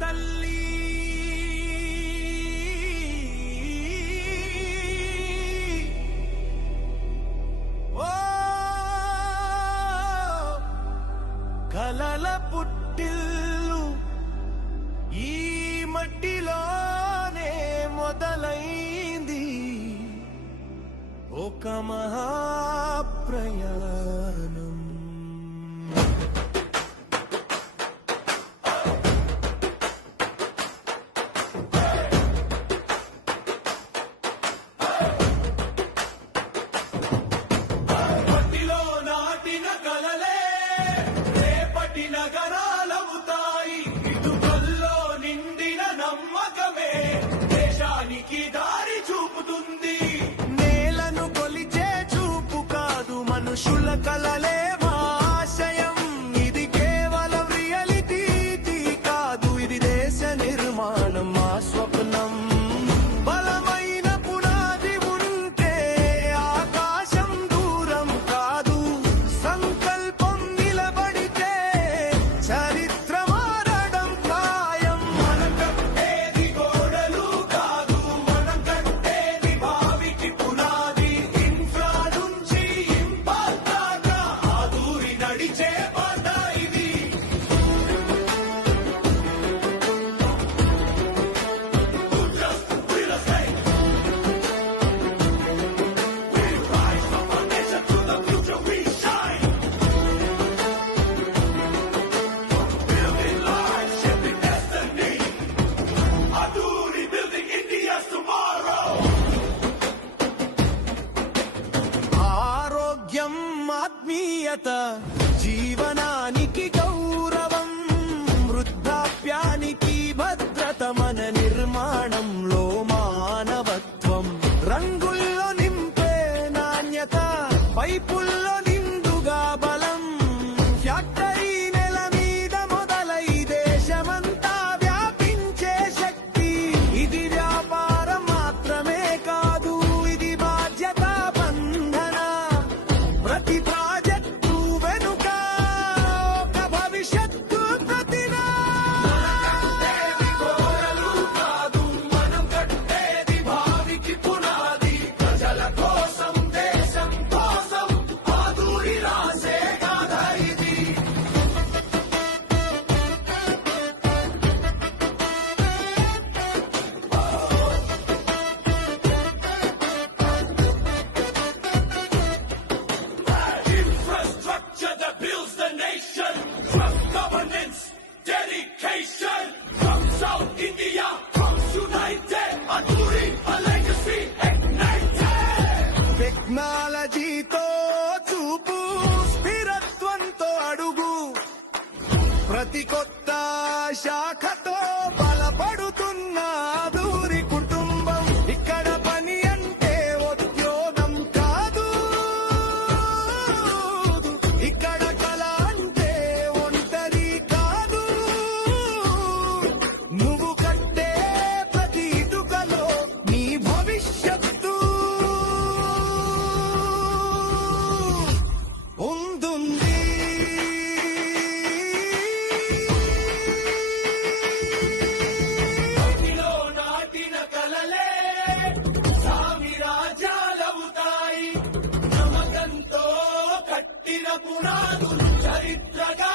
తల్లి ఓ కలల పుట్టిల్లు ఈ మట్టిలోనే మొదలైంది ఒక మహాప్రయాణం. నగరాలవుతాయి ఇటుకల్లో నిండిన నమ్మకమే దేశానికి దారి చూపుతుంది. నేలను కొలిచే చూపు కాదు మనుషుల కలలే మా ఆశయం. ఇది కేవలం రియాలిటీ కాదు, ఇది దేశ నిర్మాణం మా స్వప్నం. బలమైన పునాది ఉంటే ఆకాశం దూరం కాదు, సంకల్పం నిలబడితే చరిత్ర మారడం ఖాయం. మనం కట్టేది గోడలు కాదు, మనం కట్టేది భావికి పునాది. ఇన్ఫ్రా నుంచి ఇంపాక్ట్ దాకా ఆదూరి నడిచే బాట ఇది. ఆరోగ్యం ఆత్మీయత జీవనానికి గౌరవం, వృద్ధాప్యానికి భద్రత మన నిర్మాణంలో మానవత్వం. రంగుల్లో నింపే నాణ్యత, పైపుల్లో నిండుగా బలం. ఫ్యాక్టరీ నెల మీద మొదలై దేశమంతా వ్యాపించే శక్తి. ఇది వ్యాపారం మాత్రమే కాదు, ఇది బాధ్యత బంధన. ప్రతి ప్రాజెక్టు వెనుక ఒక భవిష్యత్తు ప్రతినా. కాదు మనం కట్టేది భావికి పునాది. ప్రజల కోసం దేశం కోసం ఆదూరి రాసే గాథ ఇది. Infrastructure that builds the nation, trust, governance, dedication. From South India comes united, Aduri, a legacy ignited. టెక్నాలజీతో చూపు, స్థిరత్వంతో అడుగు, ప్రతి కొత్త శాఖతో బలపడుతున్న ఆదూరి కుటుంబం. ఇక్కడ పని అంటే ఉద్యోగం కాదు, ఇక్కడ కళ అంటే ఒంటరి కాదు. నువ్వు కట్టే ప్రతి ఇటుకలో నీ భవిష్యత్తు ఉంటుంది. మట్టిలో నాటిన కలలే సామ్రాజ్యాలవుతాయి. నమ్మకంతో కట్టిన పునాదులు చరిత్రగా